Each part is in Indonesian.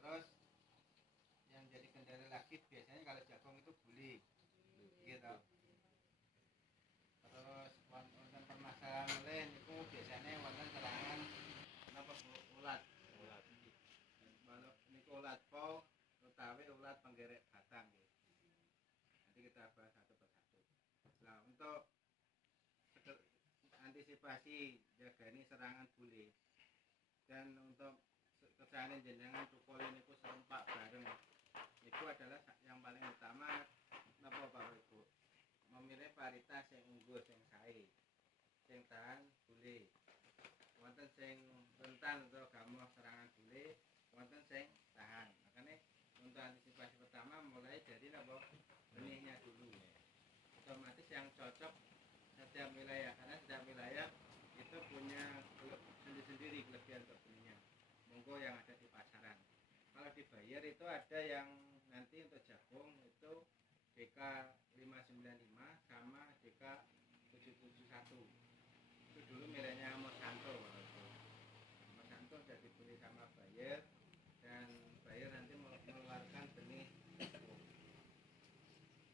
Terus yang jadi kendala lagi biasanya kalau jagung itu buli gitu. Terus wonten permasalahan lain itu biasanya wonten serangan napa ulat. Balok niku ulat po utawi ulat penggerek batang nggih. Nanti kita bahas satu persatu. Nah, untuk antisipasi jagani serangan buli dan untuk kersane jenengan tukul niku serempak bareng. Itu adalah yang paling utama napa Bapak Ibu? Memilih varietas yang unggul sing sae. Sing tahan buli. Wonten sing rentan untuk gamoh serangan buli, wonten sing tahan. Makanya untuk antisipasi pertama mulai dari napa? Benihnya dulu. Otomatis yang cocok setiap wilayah karena setiap wilayah itu punya sendiri-sendiri kelebihan benihnya. Monggo yang ada di pasaran. Kalau dibayar itu ada yang nanti untuk jagung itu DK 595 sama DK 771. Itu dulu miliknya Monsanto. Monsanto sudah dibeli sama Bayer dan Bayer nanti mengeluarkan benih jagung.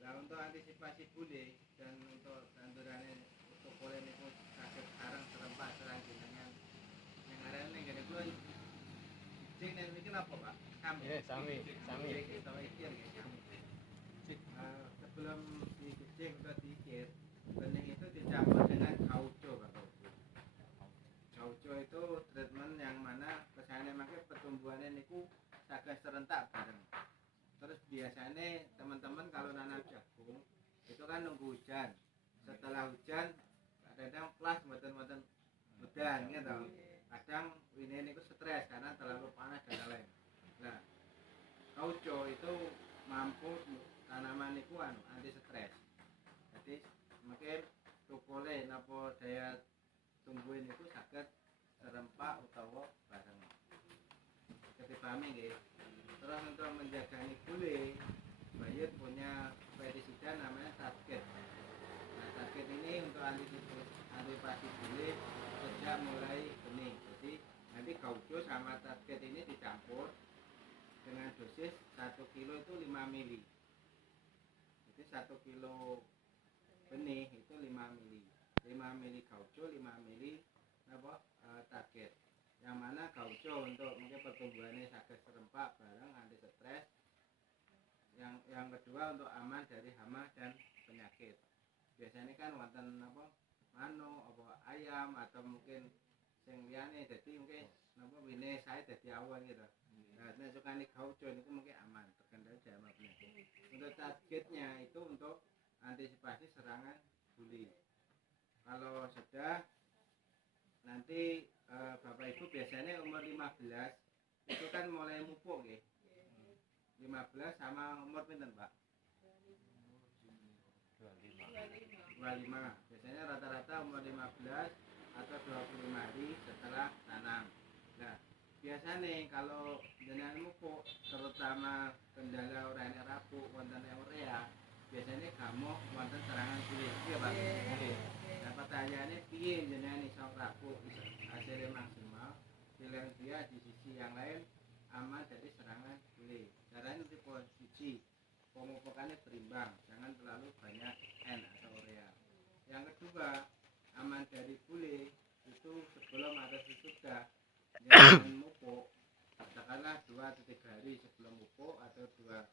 Nah, untuk antisipasi buli dan untuk tandurannya untuk boleh niku saged sareng serempak serang jenengan yang arane ngene kula jing nek niki napa Pak? Sami. Sami. Kita ikir nggih sami. Sebelum digejing atau diikir, benih itu dicampur dengan kauco Bapak Ibu. Kauco itu treatment yang mana kesane mangke pertumbuhannya niku saged serentak bareng. Terus biasanya teman-teman kalau nanam jagung itu kan nunggu hujan. Setelah hujan kadang plus mboten udan gitu. Kadang ini niku stres karena terlalu panas dan lain. Nah, kauco itu mampu tanaman niku anti stres. Jadi makin tukule napa daya tumbuh niku saged serempak utawa bareng. Dipahami nggih. Terus untuk menjaga buli, Bayer punya pestisida namanya target. Nah, target ini untuk antisipasi buli sejak mulai benih. Jadi nanti kauco sama target ini dicampur dengan dosis 1 kilo itu 5 mili. Jadi 1 kilo benih itu 5 mili. 5 mili kauco, 5 mili target. Yang mana kauco untuk mungkin pertumbuhannya saged serempak bareng anti stres. Yang kedua untuk aman dari hama dan penyakit. Biasanya kan wonten manuk ayam atau mungkin sing liyane dadi mungkin wine sae dadi awan gitu. Nah, nek sukane kauco niku mungkin aman terkendali hama penyakit. Untuk targetnya itu untuk antisipasi serangan buli. Kalau sudah nanti Bapak Ibu biasanya umur 15 itu kan mulai mupuk nggih. 15 sama umur pinten, Pak? 25. Biasanya rata-rata umur 15 atau 25 hari setelah tanam. Nah, biasanya kalau jenengan mupuk terutama kendala ora enek rabuk wonten urea, biasanya gamoh wonten serangan buli. Iya, Pak. Nah, pertanyaannya piye jenengan iso rabuk hasilnya maksimal pilihan dia di sisi yang lain aman dari serangan buli. Caranya tipe siji, pemupukannya berimbang, jangan terlalu banyak N atau urea. Yang kedua, aman dari buli itu sebelum atau sesudah jangan mupuk, katakanlah 2-3 hari sebelum mupuk atau 2-3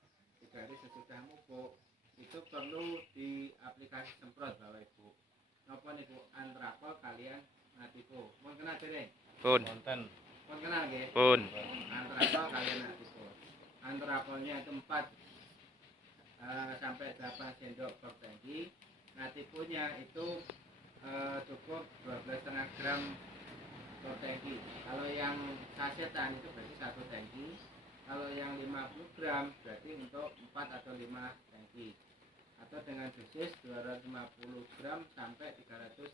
hari sesudah mupuk itu perlu diaplikasi semprot Bapak Ibu. Napa niku Anthracol kalian Nativo. Mun kenal dereng? Pun. Wonten. Mun kenal nggih? Pun. Anthracol kalian Nativo. Anthracolnya itu 4 sampai 8 sendok per tangki. Nativonya itu cukup 12,5 gram per tangki. Kalau yang sasetan itu berarti 1 tangki. Kalau yang 50 gram berarti untuk 4 atau 5 tangki. Atau dengan dosis 250 gram sampai 300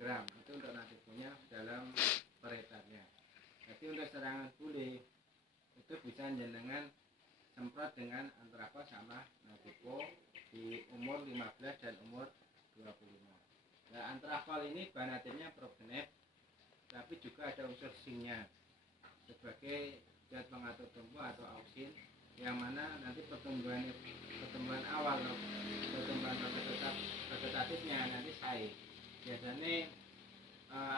gram itu untuk nativonya dalam per hektarea. Jadi untuk serangan buli itu bisa jenengan semprot dengan Anthracol sama Nativo di umur 15 dan umur 25. Nah, Anthracol ini bahan aktifnya progenep, tapi juga ada unsur zinc-nya sebagai hujat pengatur tumbuh atau auksin, yang mana nanti pertumbuhan awal pertumbuhan vegetatifnya nanti sae. Biasanya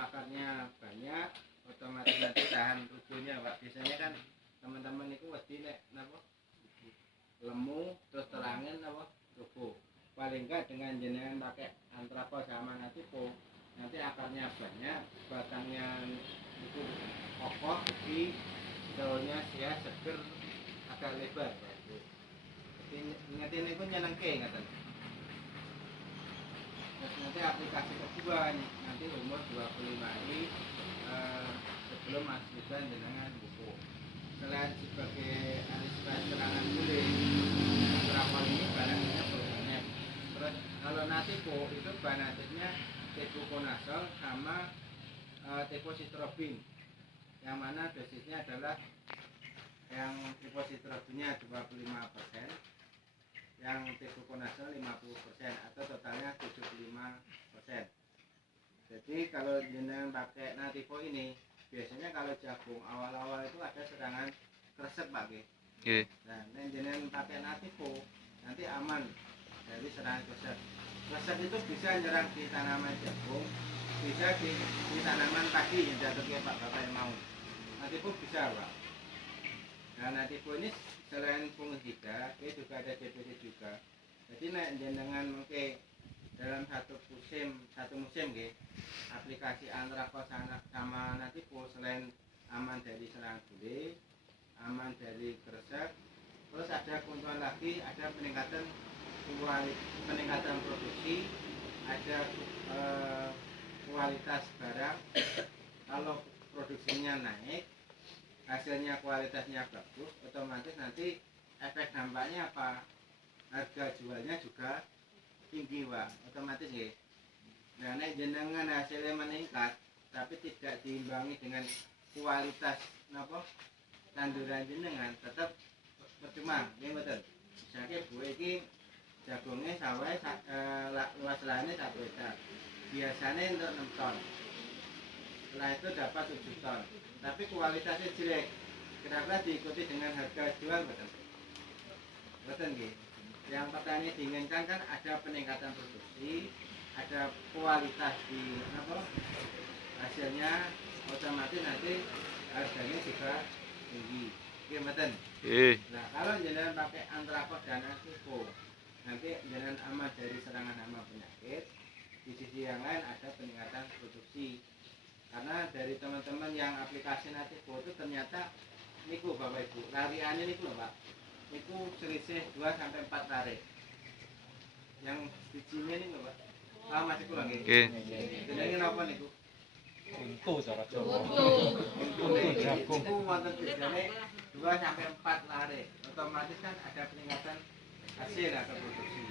akarnya banyak, otomatis nanti tahan rubuhnya Pak. Biasanya kan teman-teman itu wedi nek napa lemu terus terangin napa rubuh. Paling enggak dengan jenengan pakai Antrakos sama Nativo, nanti akarnya banyak, batangnya itu kokoh, gede, daunnya sehat, seger, agak lebar. Jadi ingetin itu nyenengke ngaten. Terus nanti aplikasi kedua nanti umur 25 hari sebelum Mas Gibran dengan buku. Selain sebagai antisipasi serangan kulit, Antrakol ini barangnya banyak. Terus kalau Nativo itu bahan aktifnya tebuconazole sama tepoxitrobin, yang mana dosisnya adalah yang tepoxitrobinnya 25%, yang tebuconazole 50% atau totalnya 75%. Jadi kalau jenengan pakai Nativo ini, biasanya kalau jagung awal-awal itu ada serangan kresek Pak G. Nah, jenengan pakai Nativo nanti aman dari serangan kresek. Kresek itu bisa nyerang di tanaman jagung, bisa di tanaman padi yang jatuh kayak Pak Bapak yang mau. Nativo bisa Pak. Nah, Nativo ini selain fungicida, dia juga ada DPT juga. Jadi nek jenengan mengke dalam satu musim nggih, aplikasi Antrakos sama Nativo selain aman dari serangan kulit, aman dari kresek, terus ada keuntungan lagi, ada peningkatan produksi, ada kualitas barang. Kalau produksinya naik, hasilnya kualitasnya bagus, otomatis nanti efek dampaknya apa? Harga jualnya juga tinggi Pak, otomatis ya. Nah, nek jenengan hasilnya meningkat, tapi tidak diimbangi dengan kualitas napa tanduran jenengan, tetap percuma, nggih mboten. Misalnya Bu iki jagungnya sawah luas lahannya 1 hektar. Biasanya untuk 6 ton. Setelah itu dapat 7 ton. Tapi kualitasnya jelek. Kenapa diikuti dengan harga jual mboten? Mboten nggih. Yang petani diinginkan kan ada peningkatan produksi, ada kualitas di hasilnya, otomatis nanti harganya juga tinggi. Oke, mboten? Nah, kalau jenengan pakai Antrakos dan Nativo, nanti jenengan aman dari serangan hama penyakit. Di sisi yang lain ada peningkatan produksi. Karena dari teman-teman yang aplikasi Nativo itu ternyata niku Bapak Ibu, lariannya niku lho Pak. Niku selisih 2-4 lari. Yang bijinya niku Pak. Masih kurang nggih. Jenenge napa niku? Untu cara Jawa. Untu jagung. Niku wonten bedane 2-4 lari. Otomatis kan ada peningkatan hasil atau produksi.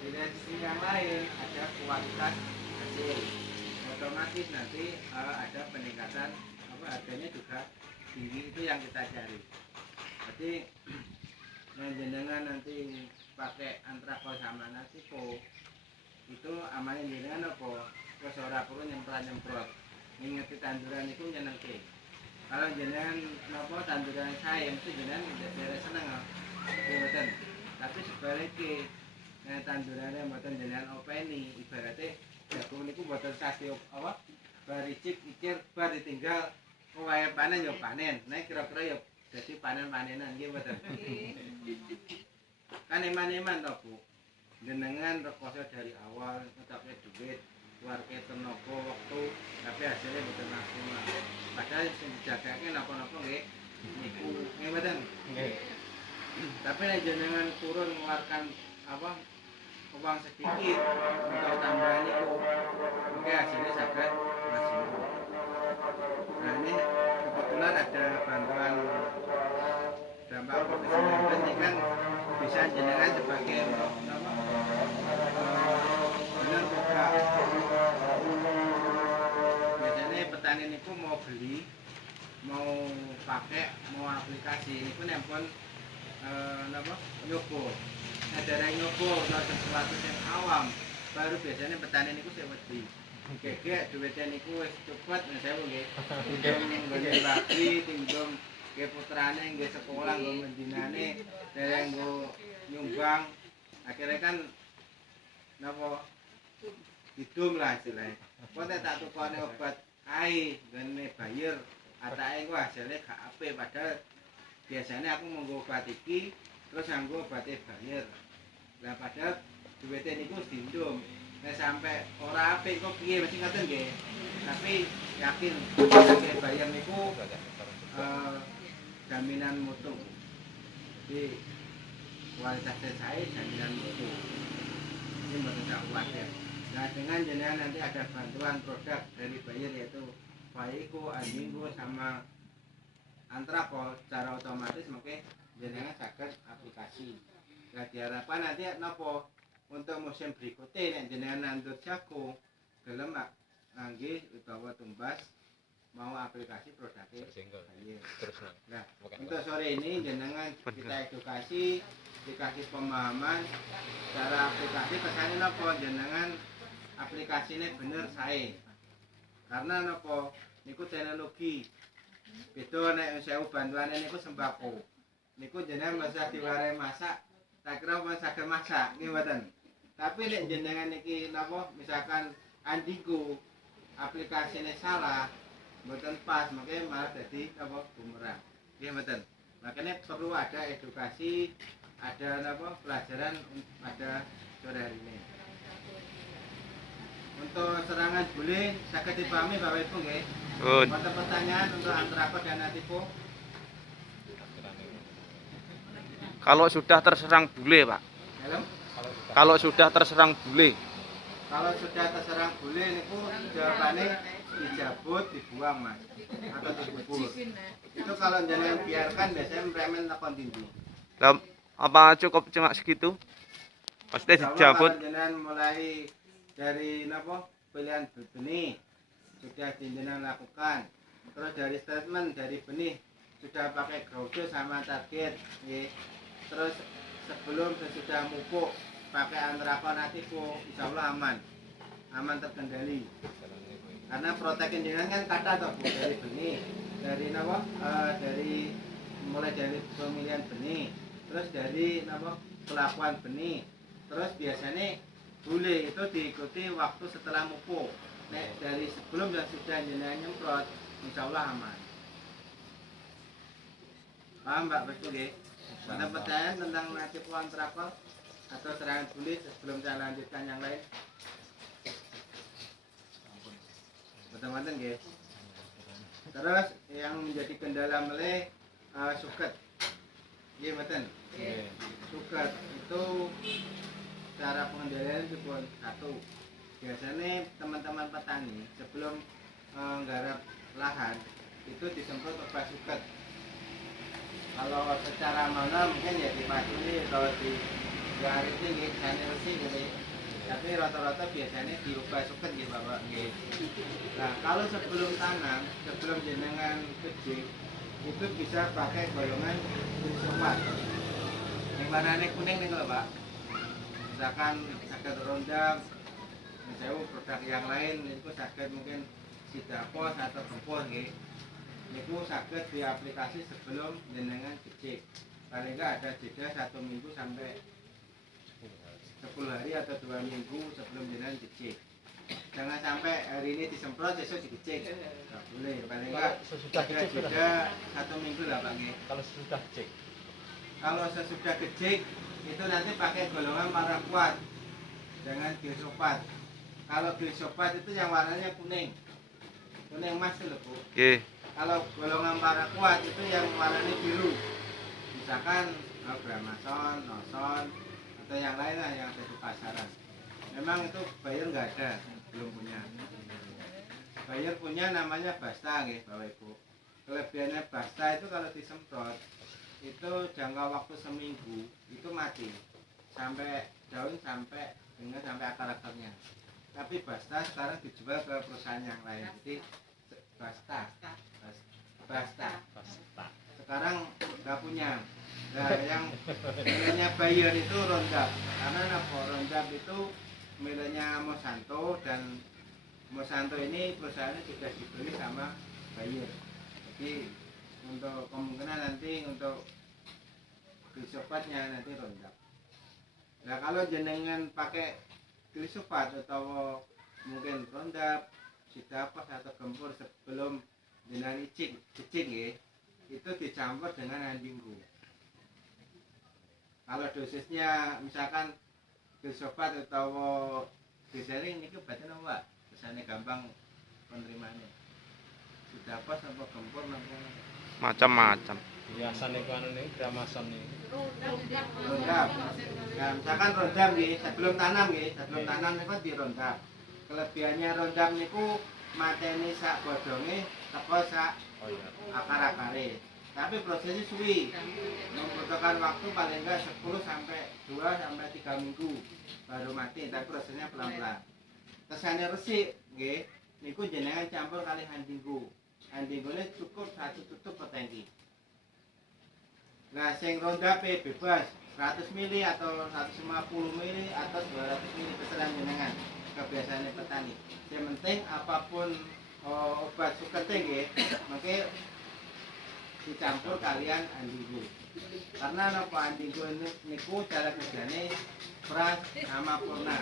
Di sisi yang lain ada kualitas hasil. Otomatis nanti ada peningkatan harganya juga tinggi, itu yang kita cari. Jadi jenengan nanti pakai Antrakos sama Nativo itu amannya jenengan apa? Wis ora perlu nyemprot-nyemprot. Ngingeti tanduran itu nyenengke. Kalau jenengan napa tanduran saya mesti jenengan beres seneng. Mboten. Tapi sebaliknya tandurannya mboten jenengan openi, ibaratnya jagung niku mboten sasi apa? Baricik ikir bar ditinggal wae panen yo panen. Nek kira-kira yo dadi panen-panenan nggih mboten. Kan eman-eman to, Bu. Jenengan rekoso dari awal ngetokne duit, keluarga tenaga waktu, tapi hasilnya mboten maksimal. Padahal sing dijagake napa-napa nggih niku nggih mboten. Nggih. Tapi nek jenengan turun mengeluarkan apa uang sedikit untuk tambahan itu, mungkin hasilnya sangat maksimal. Nah, ini kebetulan ada bantuan dampak COVID-19 ini kan bisa jenengan sebagai benar buka. Biasanya petani ini pun mau beli, mau pakai, mau aplikasi ini pun nelpon nyoba. Nah, dari nyoba sesuatu yang awam, baru biasanya petani ini saya wedi. Gegek duitnya niku wis cepet, nah saya nggih. Tinjam nggone lagi, tinjam nggih putrane nggih sekolah nggo mendinane dereng nggo nyumbang akhirnya kan napa hidung lah istilahnya kok tak tukone obat ae ngene bayar atake ku hasilnya gak apik padahal biasanya aku menggo obat iki terus nganggo obatnya bayar lah padahal duwite niku dindum nek sampai ora apik kok piye mesti ngoten nggih tapi yakin nek bayar niku jaminan mutu jadi kualitasnya saya jaminan mutu ini mboten tak khawatir. Nah dengan jenengan nanti ada bantuan produk dari Bayer yaitu Faiko, Andingo sama Antrako secara otomatis mungkin jenengan saged aplikasi. Nah diharapkan nanti nopo untuk musim berikutnya nek jenengan nandur jago gelem ngangge utawa tumbas mau aplikasi produknya Bayer. Nah untuk sore ini jenengan kita edukasi dikasih pemahaman cara aplikasi pesannya nopo jenengan aplikasinya bener saya karena nopo niku teknologi beda nek sewu bantuane niku sembako niku jenengan masa diwarai masak tak kira pun saged masak nggih mboten tapi nek jenengan niki napa misalkan Andingo aplikasinya salah mboten pas makanya malah jadi apa bumerang nggih mboten makanya perlu ada edukasi ada apa pelajaran pada sore hari ini. Untuk serangan bule saged dipahami Bapak Ibu nggih. Ada pertanyaan untuk Antrako dan Atipo? Kalau sudah terserang bule, Pak. Kalau sudah terserang bule. Kalau sudah terserang bule niku jawabannya dijabut, dibuang Mas atau dikubur. Itu kalau jangan biarkan biasanya premen lakon tinggi. Apa cukup cuma segitu? Pasti dijabut. Jenengan mulai dari napa pilihan benih sudah jenengan lakukan. Terus dari statement dari benih sudah pakai growth sama target, nggih. Terus sebelum sesudah mupuk pakai Antrako Atipo insyaallah aman terkendali. Karena protein jenengan kan kata toh Bu dari benih, dari napa dari mulai dari pemilihan benih. Terus dari nama pelakuan benih, terus biasanya bule itu diikuti waktu setelah mupuk. Nek dari sebelum dan sudah jenengan nyemprot, insya Allah aman. Paham Mbak betul ya? Ada pertanyaan tentang Atipo Antrako atau serangan bule sebelum saya lanjutkan yang lain? Betul-betul ya. Terus yang menjadi kendala meleh suket. Iya betul. Suket itu cara pengendalian itu pun satu. Biasanya teman-teman petani sebelum menggarap lahan itu disemprot obat suket. Kalau secara manual mungkin ya dipasuni kalau di garis ini sanitasi gitu. Tapi rata-rata biasanya diubah suket gitu Bapak. Nah kalau sebelum tanam, sebelum jenengan gede itu bisa pakai golongan sulfat. Yang warnanya kuning nih kalau Pak. Misalkan sakit rondam, misalnya produk yang lain itu sakit mungkin sidapos atau gempos gitu. Itu sakit di aplikasi sebelum jenengan cicik. Paling enggak ada jeda 1 minggu sampai 10 hari atau 2 minggu sebelum jenengan cicik. Jangan sampai hari ini disemprot besok dicek. Enggak boleh. Paling enggak sesudah jeda 1 minggu lah Pak nggih. Kalau sesudah cek. Kalau sesudah gejek itu nanti pakai golongan paraquat. Jangan gilsopat. Kalau gilsopat itu yang warnanya kuning. Kuning emas itu loh Bu. Nggih. Kalau golongan paraquat itu yang warnanya biru. Misalkan Bramason, Noson atau yang lain lah yang ada di pasaran. Memang itu Bayer nggak ada, belum punya. Bayer punya namanya Basta nggih Bapak Ibu. Kelebihannya Basta itu kalau disemprot itu jangka waktu seminggu itu mati sampai daun sampai dengan sampai akar-akarnya. Tapi Basta sekarang dijual ke perusahaan yang lain. Jadi Basta sekarang nggak punya. Nah yang miliknya Bayer itu Roundup. Karena apa? Roundup itu miliknya Monsanto dan Monsanto ini perusahaannya sudah dibeli sama Bayer. Jadi untuk kemungkinan nanti untuk glifofatnya nanti Roundup. Nah kalau jenengan pakai glisofat atau mungkin Roundup, Sidapas atau Gempur sebelum jenengan cicing ya, itu dicampur dengan Andinggo. Kalau dosisnya misalkan glisofat atau glycerin ini berarti apa? Kesannya gampang penerimaannya. Sidapas atau Gempur namanya Macam-macam. Biasanya kan ini gramason ini. Roundup. Nah, misalkan Roundup nih, sebelum tanam niku di Roundup. Kelebihannya Roundup niku mateni sak bodonge teko sak Oh iya. akar-akare. Tapi prosesnya suwi. Membutuhkan waktu paling enggak 10 sampai 2 sampai 3 minggu baru mati, tapi prosesnya pelan-pelan. Kesane resik nggih, niku jenengan campur kali Andinggo. Andinggone cukup 1 tutup per tangki. Nah, sing Roundup bebas 100 mili atau 150 mili atau 200 mili terserah jenengan, kebiasaannya petani. Yang penting apapun obat suketing nggih, mengke dicampur kalian Andinggo. Karena napa Andinggo niku cara kerjane pras sama purna.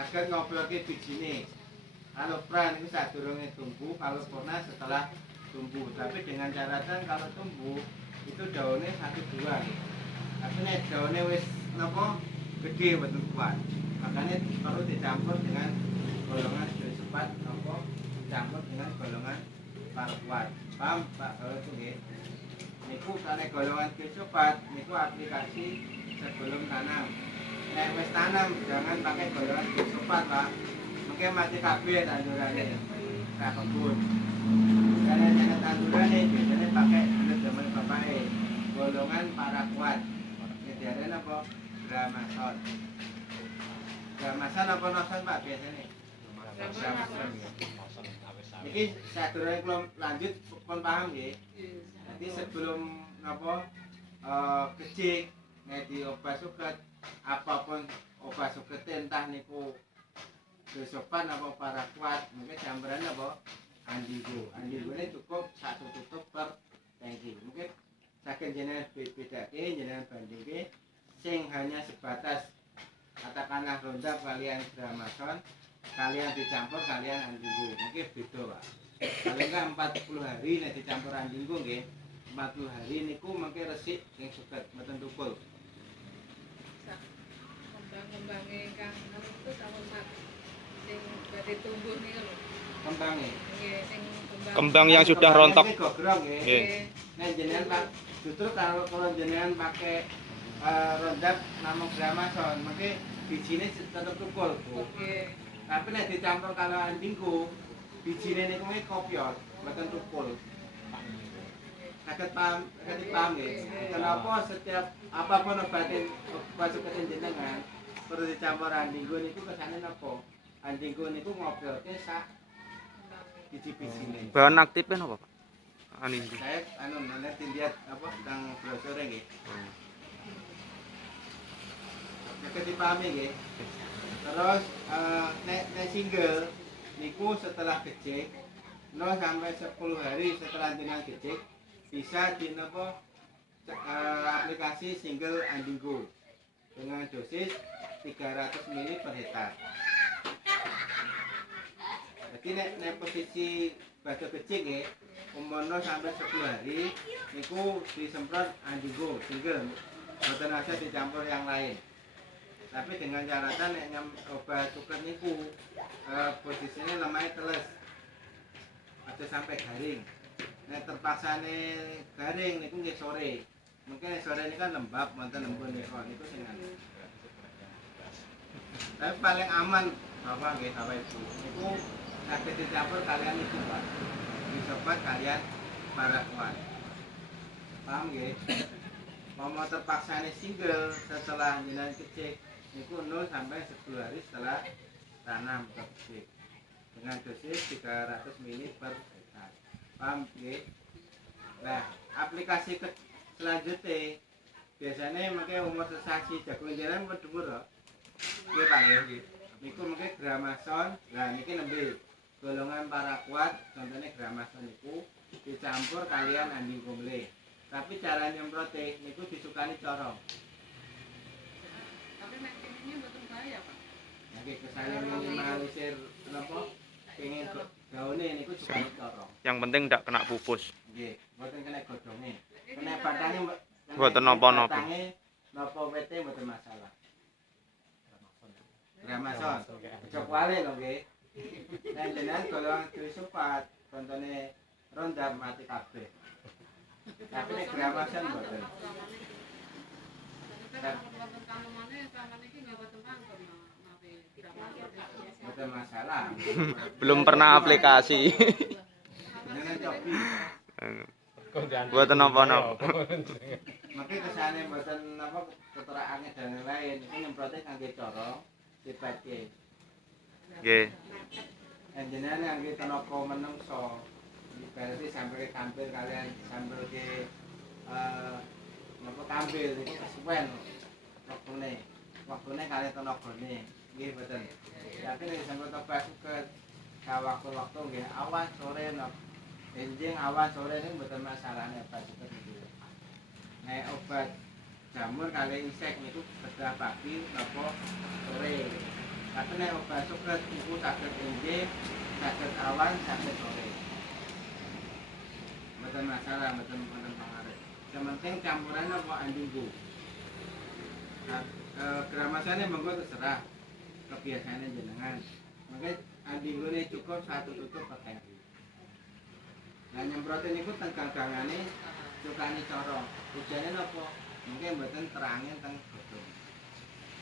Agar ngobrolke bijine. Kalau pran itu sadurunge tumbuh, kalau purna setelah tumbuh. Tapi dengan catatan kalau tumbuh itu daunnya 1-2. Tapi nek daunnya wis napa gede betul kuat. Makanya perlu dicampur dengan golongan glisofat napa dicampur dengan golongan paraquat. Paham Pak kalau itu nggih? Niku karena golongan glisofat niku aplikasi sebelum tanam. Nek wis tanam jangan pakai golongan glisofat, Pak. Mungkin mati kabeh tandurane. Nah, kebun. Karena jangan tandurane biasanya pakai bener zaman bapake. Golongan paraquat. Jadi apa? Gramason. Gramason apa noson Pak biasanya? Gramason. Iki sadurunge kula lanjut pun paham nggih. Nanti sebelum napa kecik nek di obat suket apapun obat suket entah niku glisofat apa paraquat mungkin campurannya apa Andinggo. Andinggo ini cukup 1 tutup per tangki. Mungkin saking jenengan bedake jenengan bandingke sing hanya sebatas katakanlah Roundup kalian gramason kalian dicampur kalian Andinggo. Mungkin beda, Pak. Kalau enggak 40 hari nek dicampur Andinggo nggih. 40 hari niku mengke resik sing suket mboten tukul. Kembang-kembangnya kang itu sama mak sing badhe tumbuh niku lho. Kembange. Nggih, sing Kembang yang sudah rontok. Gogrong nggih. Nggih. Nek jenengan Pak, justru kalau jenengan pakai Roundup namung gramason, mungkin bijine tetep tukul, Bu. Oke. Tapi nek dicampur kalau Andinggo, bijine niku kopior, mboten tukul. Saged paham nggih. Kenapa setiap apapun obat suketin jenengan perlu dicampur Andinggo niku kesane napa? Andinggo niku ngobrolke sak biji-bijine. Bahan aktifnya apa, Pak? Andinggo. Saya nanti lihat apa tentang brosure nggih. Nek dipahami nggih. Terus nek single niku setelah gejek 0 sampai 10 hari setelah jenengan gejek bisa di napa aplikasi single Andinggo dengan dosis 300 ml per hektar. Jadi nek posisi batu kecil nggih umur 0 sampai 10 hari niku disemprot Andinggo single, boten aja dicampur yang lain. Tapi dengan catatan nek obat suket niku posisinya lemahnya teles. Aja sampai garing. Nek terpaksane garing niku nggih sore. Mungkin sore ini kan lembab, wonten embun niku sing anu. Tapi paling aman Bapak nggih Bapak Ibu. Niku saged dicampur kalian itu, Pak. Disobat kalian paraquat. Paham nggih? Mau terpaksane single setelah jenengan kecik niku 0 sampai 10 hari setelah tanam kecik. Dengan dosis 300 ml per hektar. Paham nggih? Nah, aplikasi selanjutnya biasanya mungkin umur sesasi jagung jalan berdumur loh. Nggih Pak nggih. Niku mungkin gramason, nah niki nembe golongan paraquat contohnya gramason niku dicampur kalian anding kumle. Tapi cara nyemprote niku disukani corong. Tapi nek ini mboten bahaya, Pak. Nggih kesane minimalisir napa? Pengen gaune niku sukani corong. Yang penting ndak kena pupus. Nggih, mboten kena godhonge. Kena batange Mboten napa-napa. Batange napa wete mboten masalah. Gramason. Aja kuali lho nggih. Nek jenengan golongan glufosinat, contone ronda mati kabeh. Tapi nek gramason mboten. Mboten masalah. Belum pernah aplikasi. Jenengan cobi. Mboten napa-napa. Maka kesane mboten napa keterangannya dan lain itu nyemprote kangge corong dipatke. Nggih. Jenengan kangge tenaga menungso. Berarti sampai tampil kalian sambil ke napa tampil itu kesuwen waktune kalian tenagane nggih mboten. Tapi nek sampai tepat ke waktu-waktu nggih awan sore enjing awan sore ini mboten masalah nek pas itu. Nek obat jamur kali insek niku kedah pagi napa sore. Tapi nek obat suket niku saged enjing, saged awan, saged sore. Mboten masalah, mboten pengaruh. Yang penting campuran apa andingku. Nah, gramasannya monggo terserah kebiasaannya jenengan. Maka andinggune cukup 1 tutup per hari. Nah nyemprotin niku teng gangane cukani corong. Tujuane napa? Mungkin mboten terangin teng godhong.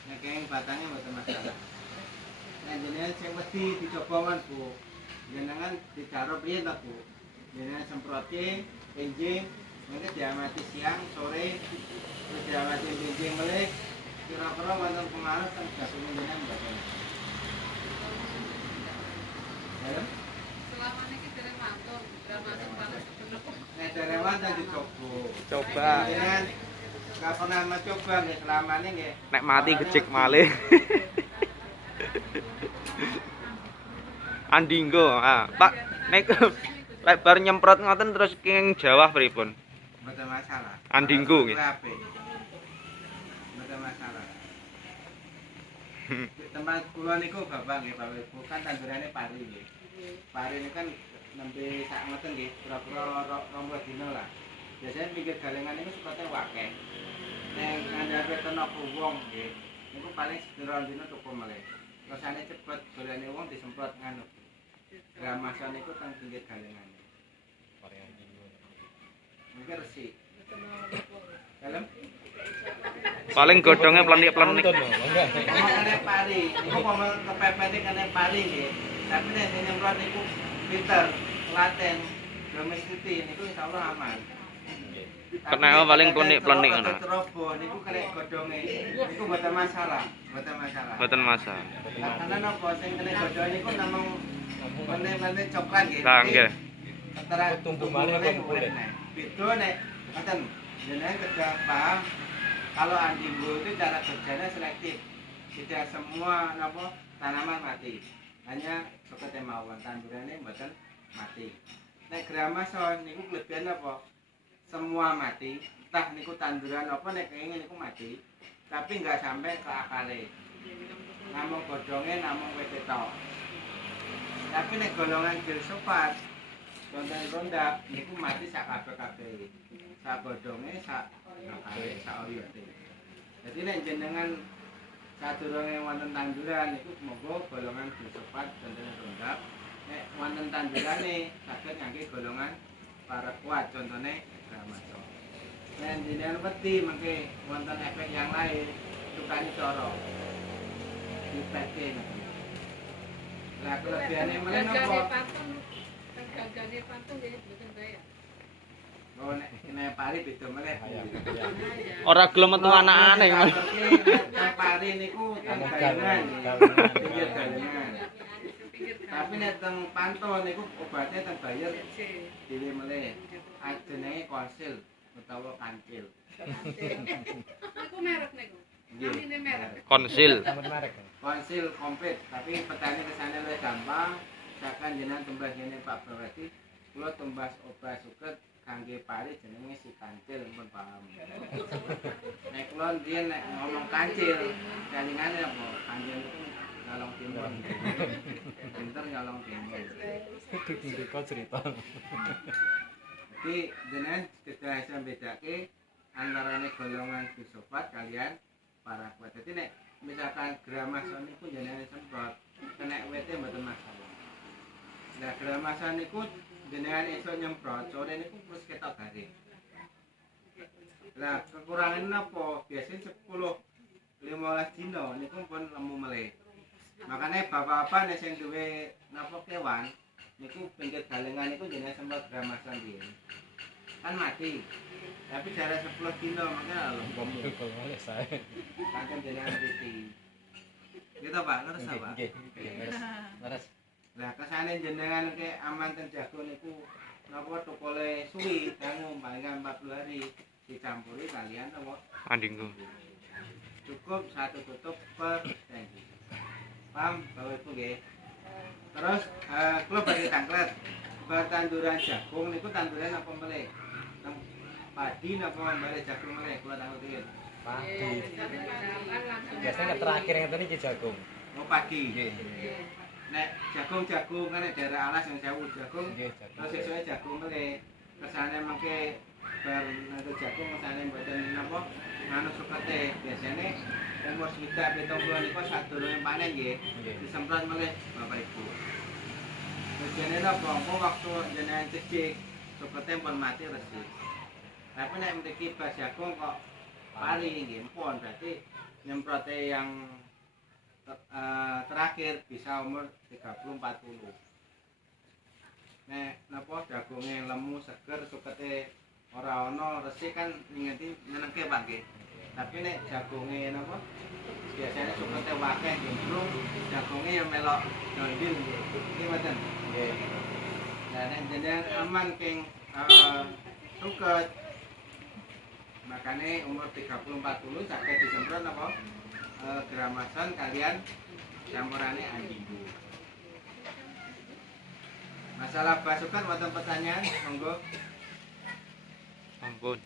Nek kenging batangnya mboten masalah. Nek jenengan sing wedi dicoba man Bu. Jenengan digarap riyen ta Bu. Jenengan semprotke enjing, mengke diamati siang, sore, terus diamati enjing melih. Kira-kira wonten pengaruh teng jagung jenengan mboten? Ya? Selama ini dereng mantun, gramason paling bener. Nek derewan dan dicoba. Coba. Jenengan gak pernah mencoba nggih selama ini nggih. Nek mati gejek malih. Andinggo. Ah, Pak, nek lek bar nyemprot ngoten terus kenging jawah pripun? Mboten masalah. Andinggo nggih. Mboten masalah. Tempat kula niku Bapak nggih, Bapak Ibu kan tandurane pari nggih. Pari ini kan nembe sak ngoten nggih, kira-kira 20 dina lah. Biasanya pinggir galengan niku sepate wakeh. Nek ngandhape tenaga wong nggih, niku paling sedina dina cukup meleh. Rasane cepet, golekane wong disemprot nganu. Gramason niku teng pinggir galengan. Mungkin resik. Dalem? Paling godhonge plenik-plenik. Kene pari, niku momen kepepete kene pari nggih. Tapi nek nyemprot niku pinter, telaten, domestik niku insyaallah aman. Kena paling plenik-plenik ngono. Ceroboh niku kene godhonge. Niku mboten masalah, mboten masalah. Mboten masalah. Karena napa sing kene godhong niku namung mene coklat nggih. Lah nggih. Antara Tumbuh malih apa kulit? Beda nek ngoten. Jenengan kedah paham kalau andinggo itu cara kerjanya selektif. Tidak semua napa tanaman mati. Hanya sokete mawon tandurane mboten mati. Nek gramason niku kelebihan apa? Semua mati. Entah niku tanduran apa nek kenging niku mati. Tapi enggak sampai ke akale. Namung godhonge namung wete tok. Tapi nek golongan glufosinat konten ronda niku mati sak kabeh-kabeh. Sak godhonge, sak akale, sak oriyote. Jadi nek jenengan sadurunge wonten tanduran niku monggo golongan glufosinat konten ronda. Nek wonten tandurane saged ngangge golongan paraquat contone gramason. Nek jenengan wedi mengke wonten efek yang lain cukani corong. Dipatke. Lah kelebihane meneh napa? Gagane pantun nggih mboten bahaya. Oh nek kena pari beda meneh. Ora gelem metu anakane. Nek pari niku galengan. Pinggir galengan. Tapi nek teng pantun niku obatnya teng Bayer dhewe meneh. Jenenge konsil utawa kancil. Niku merek niku. Namine merek. Konsil. Konsil komplit, tapi petani kesana lebih gampang. Misalkan jenengan tembah ngene Pak Bawati, kula tumbas obat suket kangge pari jenenge si kancil pun paham. Nek kula riyen nek ngomong kancil, kalingane apa? Kancil itu nyolong timun. Pinter nyolong timun. Mriko cerita. Jadi jenengan kedah bisa bedake antarane golongan filsafat kalian paraquat. Jadi nek misalkan gramason niku jenengan semprot kena wete mboten masalah. Nah gramason niku jenengan esuk nyemprot sore niku terus ketok garing. Lah kekurangan napa? Biasanya 10-15 dina niku pun lemu meleh. Makanya bapak-bapak nek sing duwe napa kewan niku pinggir galengan niku jenenge semprot gramason piye. Kan mati. Tapi jarak 10 dina makanya lho Kok oleh saya. pancen jenengan piti. Gitu Pak, leres ta Pak? Nggih, leres. Lah kesane jenengan ke aman ten jago niku napa tukule suwi dangu paling 40 hari dicampuri kalian napa Andingku. cukup satu tutup per tangki. Paham Bapak Ibu nggih? Terus kula badhe tanglet tanduran jagung niku tanduran apa meleh? Padi napa mbare jagung meleh kula tanglet iki. Padi. Biasanya terakhir yang tadi jagung. Oh padi. Nggih. Nek jagung-jagung kan nek daerah alas yang sewu jagung. Nggih, jagung. Terus sesuai jagung meleh. Kesane mengke bar nanti jagung kesane mboten napa nganu sukete. Biasane umur sekitar 70 niku sadurunge panen nggih. Nggih. Disemprot meleh Bapak Ibu. Tujuane napa waktu jenengan cecik sukete pun mati resik. Tapi nek mriki bas jagung kok pari nggih pun berarti nyemprote yang terakhir bisa umur 30-40. Nek napa jagunge lemu seger sukete ora ana resik kan ngenti nyenengke Pak nggih. Tapi nek jagunge napa biasanya sukete wakeh jembrung jagunge ya melok ndil nggih. Iki mboten. Nggih. Nah nek jenengan aman king suket makanya umur 30-40 sampai disemprot apa gramason kalian campurannya andinggu. Masalah basukan wonten pertanyaan monggo. Ampun.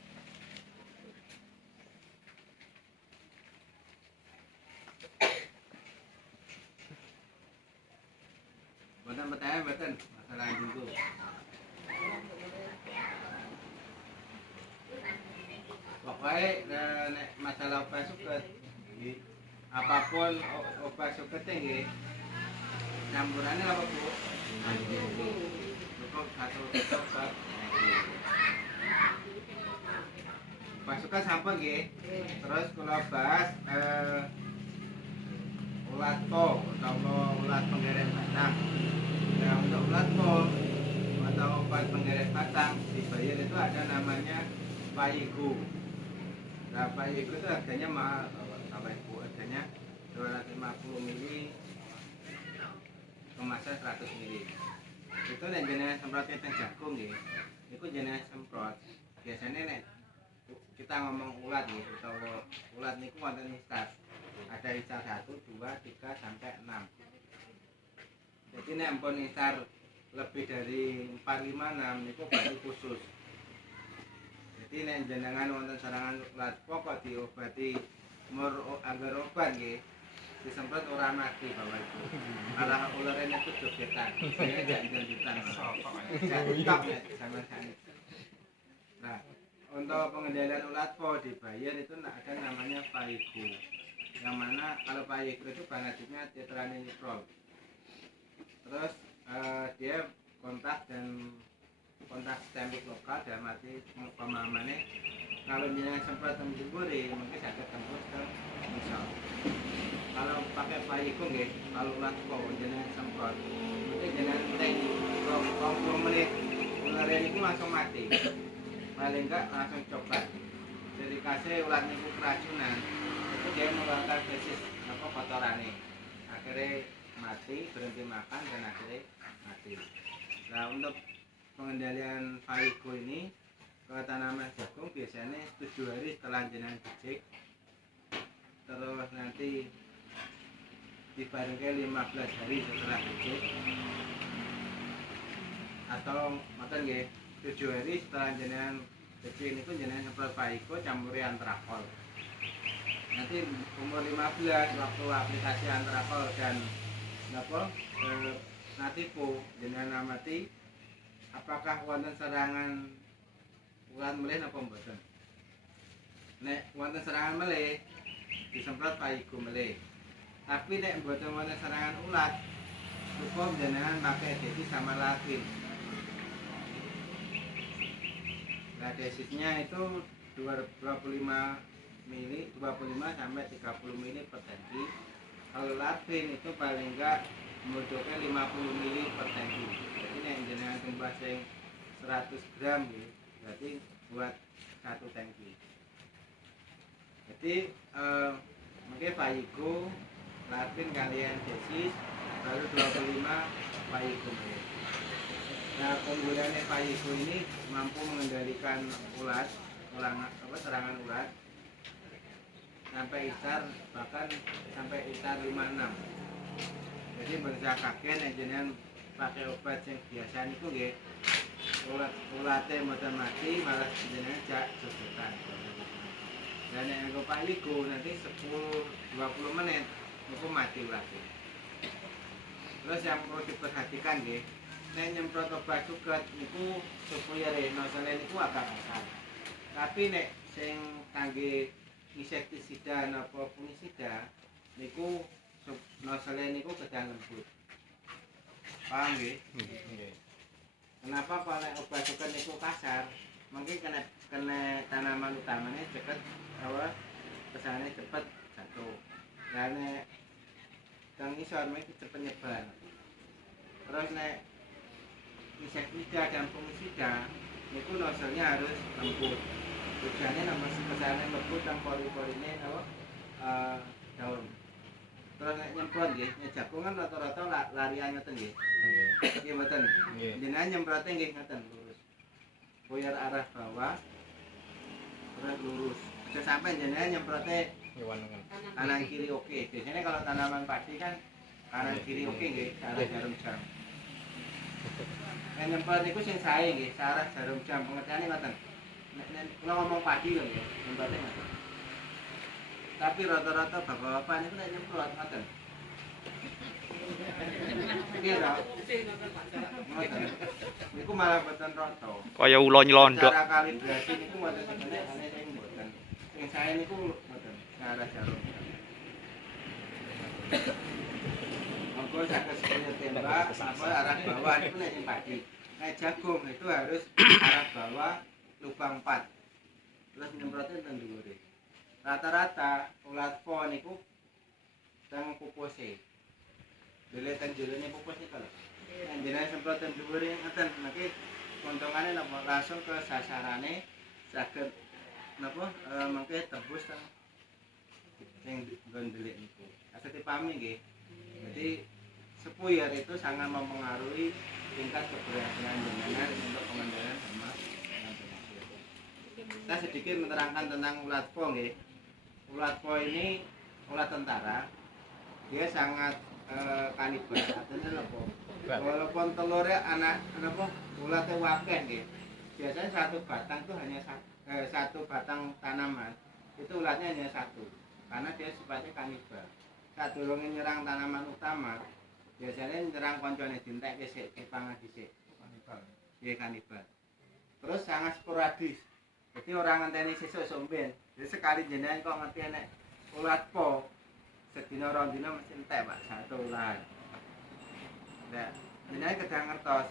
Wonten pertanyaan mboten masalah andinggu. Pokoknya nek masalah obat suket apapun obat suketnya nggih campurannya apa Bu? Cukup satu obat. Obat suket sampun nggih. Terus kula bahas ulat po atau ulat penggeret batang. Nah untuk ulat po atau obat penggeret batang di Bayer itu ada namanya Paigu. Nah, Paigu itu harganya mahal, Bapak Ibu, harganya 250 ml kemasan 100 ml. Itu nek jenengan semprot teng jagung nggih. Niku jenengan semprot. Biasanya nek kita ngomong ulat nggih, utawa ulat niku wonten instar. Ada instar 1, 2, 3 sampai 6. Jadi nek ampun instar lebih dari 4, 5, 6 niku berarti khusus. Jadi nek jenengan wonten sarangan ulat pokok diobati umur agar obat nggih disemprot ora mati Bapak Ibu. Malah ularane itu jogetan. Saya janjian-janjian. Jantok nek sampean sani. Nah, untuk pengendalian ulat po di Bayer itu ada namanya Paigu. Yang mana kalau Paigu itu bahan aktifnya tetraniliprol. Terus dia kontak stempik lokal dalam arti pemahamannya kalau jenengan semprot tembus gurih mungkin sakit tembus ke misal kalau pakai Paigu nggih kalau ulat po jenengan semprot mungkin jenengan teng 20 menit ular itu langsung mati paling enggak langsung coba jadi kasih ulat niku keracunan itu dia mengeluarkan fesis apa kotorannya akhirnya mati berhenti makan dan akhirnya mati. Nah untuk pengendalian Paigu ini ke tanaman jagung biasanya 7 hari setelah jenengan becek terus nanti dibarengke 15 hari setelah becek atau ngoten nggih 7 hari setelah jenengan kecil niku jenengan semprot Paiko campuri Antrakol. Nanti umur 15 waktu aplikasi Antrakol dan Nativo jenengan amati apakah wonten serangan ulat melih napa mboten. Nek wonten serangan melih disemprot Paiko melih. Tapi nek mboten wonten serangan ulat cukup jenengan pakai desis sama latin. Nah desisnya itu 25 mili, 25 sampai 30 mili per tangki. Kalau latin itu paling enggak membutuhkan 50 mili per tangki. Jadi nek jenengan tumbas sing 100 gram gitu, berarti buat 1 tangki. Jadi mungkin Paiko, latin kalian desis baru 25 Paiko. Nah penggunaannya Paiko ini mampu mengendalikan ulat, serangan ulat sampai isar, bahkan sampai isar 56. Jadi bangsa kakek yang jenengan pakai obat yang biasa itu nggih ulatnya mboten mati malah jenengan jak jogetan. Dan yang nggo Paiko nanti 10-20 menit itu mati ulatnya. Terus yang perlu diperhatikan nggih, nek nyemprot obat suket niku supaya nosele niku agak kasar. Tapi nek sing kangge insektisida napa fungisida niku nosele niku gedang lembut. Paham nggih? Nggih. Kenapa kalau nek obat suket niku kasar? Mungkin kena tanaman utamanya cepet kesane cepet jatuh. Lah nek kang isor mesti cepet nyebar. Terus nek insektisida dan fungisida niku noselnya harus lembut. Tujuannya nomor kesane lembut dan pori-porine daun. Terus nek nyemprot nggih, nek jagung kan rata-rata larian ngoten nggih. Nggih. Nggih mboten. Nggih. Jenengan nyemprote nggih ngoten lurus. Buyar arah bawah. Terus lurus. Aja sampai jenengan nyemprote Ngewanungan. kanan kiri oke. Biasanya kalau tanaman padi kan kanan kiri oke nggih, arah jarum jam. Nek nyemprot niku sing sae nggih, arah jarum jam. Pengertiane ngoten. Nek kula ngomong padi lho nggih, nyemprote ngoten. Tapi rata-rata bapak-bapak niku nek nyemprot ngoten. Iki lho. Ngoten. Niku malah boten rata. Kaya ula nyelondok. Cara kalibrasi niku mboten sebenarnya ana sing mboten. Sing sae niku mboten arah jarum. Monggo saged sebenarnya tembak apa arah bawah niku nek sing padi. Nek jagung itu harus arah bawah lubang 4. Terus nyemprotnya teng dhuwure. Rata-rata ulat po niku teng pupuse. Dile teng jerone pupus niku lho. Nek jenengan semprot teng dhuwure ngoten niki untungane napa langsung ke sasarane saged napa mengke tembus teng sing gondelik niku. Asal dipahami nggih. Jadi sepuyar itu sangat mempengaruhi tingkat keberhasilan jenengan untuk pengendalian hama dan penyakit. Kita sedikit menerangkan tentang ulat po nggih. Ulat po ini ulat tentara. Dia sangat kanibal. Artinya napa? Walaupun telurnya anak napa ulatnya wakeh nggih. Biasanya satu batang itu hanya satu batang tanaman. Itu ulatnya hanya satu. Karena dia sifatnya kanibal. Saat durunge nyerang tanaman utama, biasanya nyerang koncone dintek sik, kepangan dhisik. Kanibal. Nggih kanibal. Terus sangat sporadis. Jadi orang ngenteni sesuk somben. Jadi sekali jenengan kok ngerti nek ulat po sedina rong dina mesti entek Pak satu ulat. Nah, jenengan kedang ngertos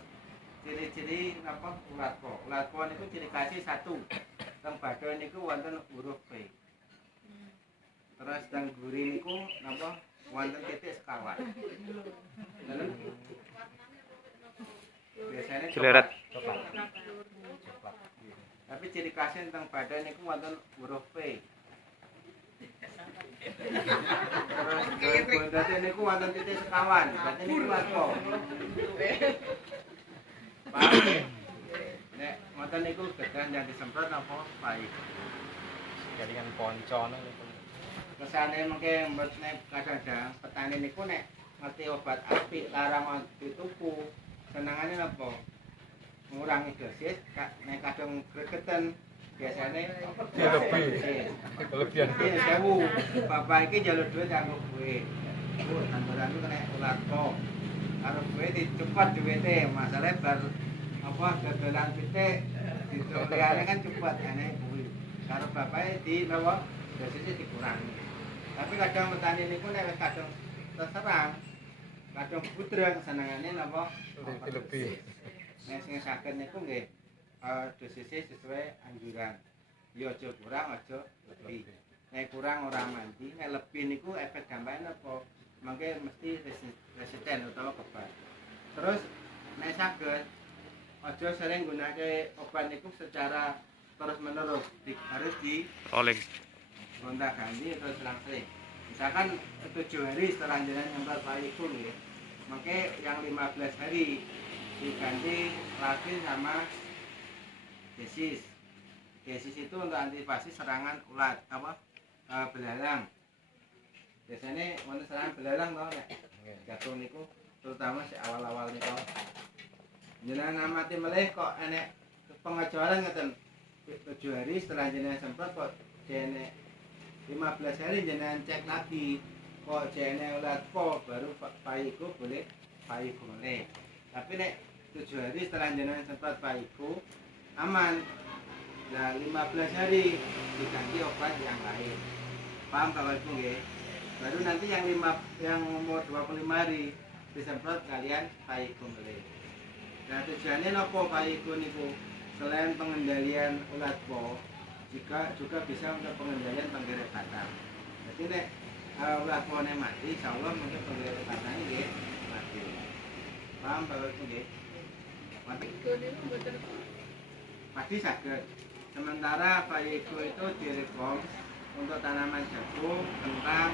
ciri-ciri apa ulat po. Ulat po niku ciri khasé satu. Teng badan niku wonten huruf P. Terus teng guri niku napa wonten titik sekawan. Lalu biasanya Jeleret. Coklat. Tapi ciri khasnya tentang badan niku wonten huruf P. Terus bondate niku wonten titik sekawan. Berarti niku apa? Pak. Nek ngoten niku gedang yang disemprot apa baik. Jaringan ponco niku. Kesane mengke nek kadang-kadang petani niku nek ngerti obat apik larang dituku. Senengane napa? ngurangi dosis, nek kadang gregeten biasane Kelebihan. ini 1000. Bapak iki njaluk duit kanggo kowe. Bu, tanduran itu kena ulat kok. Karo kowe dicepat duwite, masalahe bar apa dodolan pitik didolane kan cepat aneh kuwi. Karo bapake di napa dosisnya dikurangi. Tapi kadang petani niku nek wis kadang terserang kadang budreng senengane napa Lebih. nek sing saged niku nggih dosisnya sesuai anjuran. Ya aja kurang, aja lebih. Nek kurang ora mandi, nek lebih niku efek dampaknya apa? Mangke mesti resisten utawa kebal. Terus nek saged aja sering gunake obat niku secara terus menerus, harus di rolling. gonta ganti atau selang-seling. Misalkan 7 hari setelah jenengan nyemprot payekul nggih. Maka yang 15 hari diganti lagi sama desis. Desis itu untuk antisipasi serangan ulat belalang. Biasanya wonten serangan belalang to nek jagung niku terutama si awal-awal niku. Jenengan amati melih kok enek pengecualian ngeten 7 hari setelah jenengan semprot kok jene 15 hari jenengan cek lagi kok jene ulat po baru paiku boleh paiku boleh. Tapi nek 7 hari setelah jenengan semprot paiku aman. Nah 15 hari diganti obat yang lain. Paham Bapak Ibu nggih? Baru nanti yang umur 25 hari disemprot kalian paiku boleh. Nah tujuannya nopo paiku niku selain pengendalian ulat po juga bisa untuk pengendalian penggeret batang. Jadi nek ulat pohonnya mati, insyaallah mungkin penggeret batangnya nggih mati. Paham Bapak Ibu nggih? Mati. Padi saged. Sementara paiku itu direkom untuk tanaman jagung, kentang,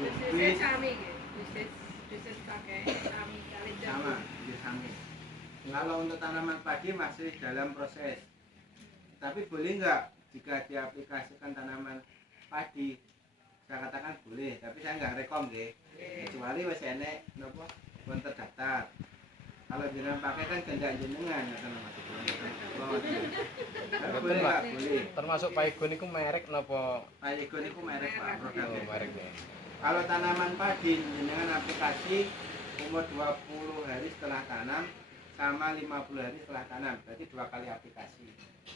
Dosis sami nggih. Dosis pakai sami kali sama, sami. Kalau untuk tanaman padi masih dalam proses. Tapi boleh nggak jika diaplikasikan tanaman padi? Saya katakan boleh, tapi saya nggak rekom deh. Kecuali wis enek napa pun terdaftar. Kalau jenengan pakai kan kehendak jenengan ya kan Mas. Boleh nggak? Boleh. Termasuk Paigo niku merek napa? Paigo niku merek Pak, produknya. Merek ya. Kalau tanaman padi jenengan aplikasi umur 20 hari setelah tanam sama 50 hari setelah tanam, berarti 2 kali aplikasi.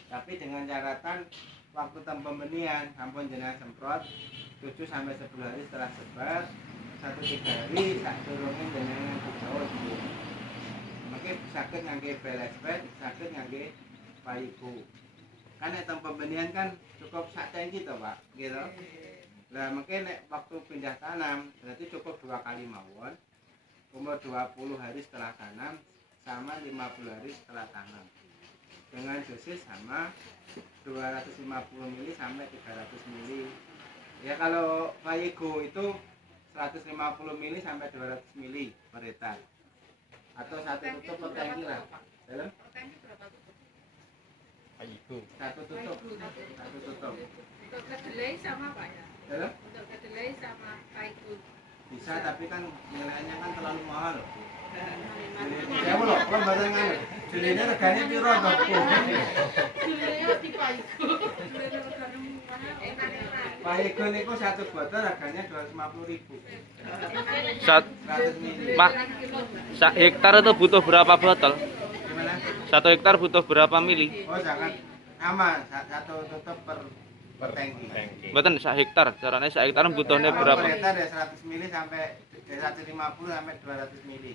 Tapi dengan catatan waktu pembenihan sampun jenengan semprot 7 sampai 10 hari setelah sebar, 1-3 hari sak durunge jenengan dijawab dulu. Mungkin sakit ngangge belespet, sakit ngangge paiku. Kan nek pembenihan kan cukup sak tangki to, Pak. Gitu. Lah mungkin nek waktu pindah tanam berarti cukup 2 kali mawon. Umur 20 hari setelah tanam sama 50 hari setelah tanam. Dengan dosis sama 250 ml sampai 300 ml. Ya kalau paiku itu 150 ml sampai 200 ml per liter. Atau satu tutup per tangki lah. Dalam? Paigo. Satu tutup. Satu tutup. Untuk kedelai sama Pak ya? Dalam? Untuk kedelai sama paiku. Bisa tapi kan nilainya kan terlalu mahal loh. Ya loh, kalau badan nganu. Jelinya regane piro to? Paigo niku satu botol harganya 250.000. 100 ml. Pak, hektar itu butuh berapa botol? Gimana? 1 hektar butuh berapa mili? Oh, jangan aman, satu tutup per tangki. Mboten sak hektar, carane sak hektar butuhnya Per berapa? hektar ya 100 ml sampai 150 sampai 200 ml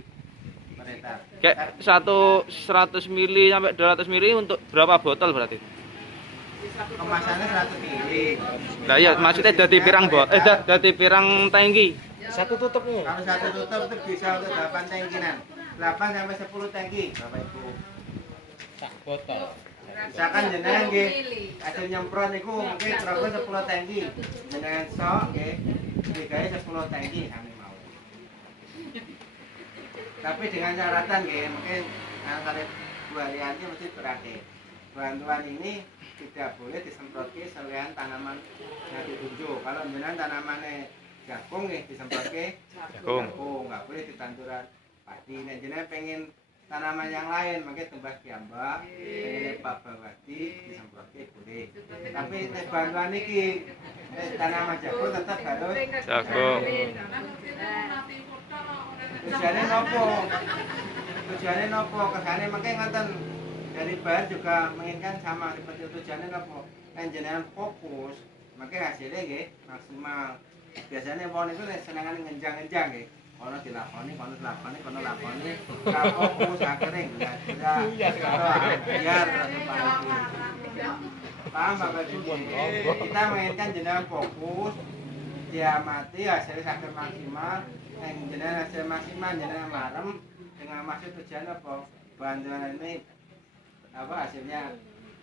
per hektar. Kayak 100 mili sampai 200 mili untuk berapa botol berarti? Kemasannya 100 ml. Lah iya, maksudnya dadi pirang dadi pirang tangki. Satu tutup nih. Kalau satu tutup itu bisa untuk 8 tangkinan. 8 sampai 10 tangki, Bapak Ibu. Sak botol. Misalkan jenengan nggih hasil nyemprot niku mungkin kira 10 tangki. Jenengan sok nggih digawe 10 tangki sami mau. Tapi dengan catatan nggih, mungkin antara 2 hari nanti mesti berakhir. Bantuan ini tidak boleh disemprotke selain tanaman yang ditunjuk. Kalau jenengan tanamannya jagung nggih disemprotke Jagung. nggak boleh ditanduran padi. Nek jenengan pengen tanaman yang lain, makanya tembak kiambak, pengen Pak Bawati disemprotke boleh. Tapi nek bantuan iki tanaman jagung tetap harus Jagung. Tujuannya nopo? Tujuannya nopo? Kesane makanya ngoten dari bahan juga menginginkan sama seperti tujuannya nopo? Kan jenengan fokus, makanya hasilnya nggih maksimal. Biasanya pohon itu senengan ngenjang-ngenjang nggih. Kono dilakoni, kono dilakoni, kono lakoni. Ka fokus akhirnya enggak biar paham Bapak Ibu? Kita menginginkan jenengan fokus, diamati hasilnya sakit maksimal. Jenengan hasil maksimal, jenengan marem dengan maksud tujuan apa? Bantuan ini apa hasilnya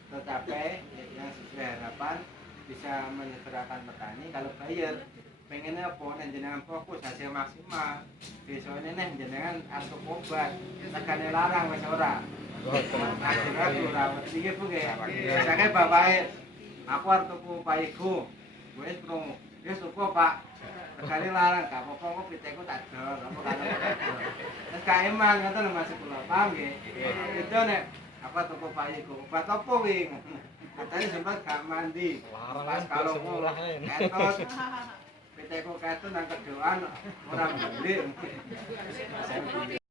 tercapai yang sesuai harapan, bisa menyejahterakan petani. Kalau bayar pengennya apa? Jenengan fokus hasil maksimal. Besoknya nih jenengan atau obat, tekannya larang wis ora. Akhirnya kurang iki Bu nggih. Biasane bapake aku arep tuku paiku. Wis krungu. Wis tuku Pak. Tegane larang gak apa-apa kok piteku tak dol, apa kan. Wis gak emang ngoten lho Mas kula. Paham nggih? Itu nek apa tuku paiku. Obat apa wing? Katanya sempat gak mandi. Pas kalau ngolah ketot. Piteku ketot nang kedoan ora balik.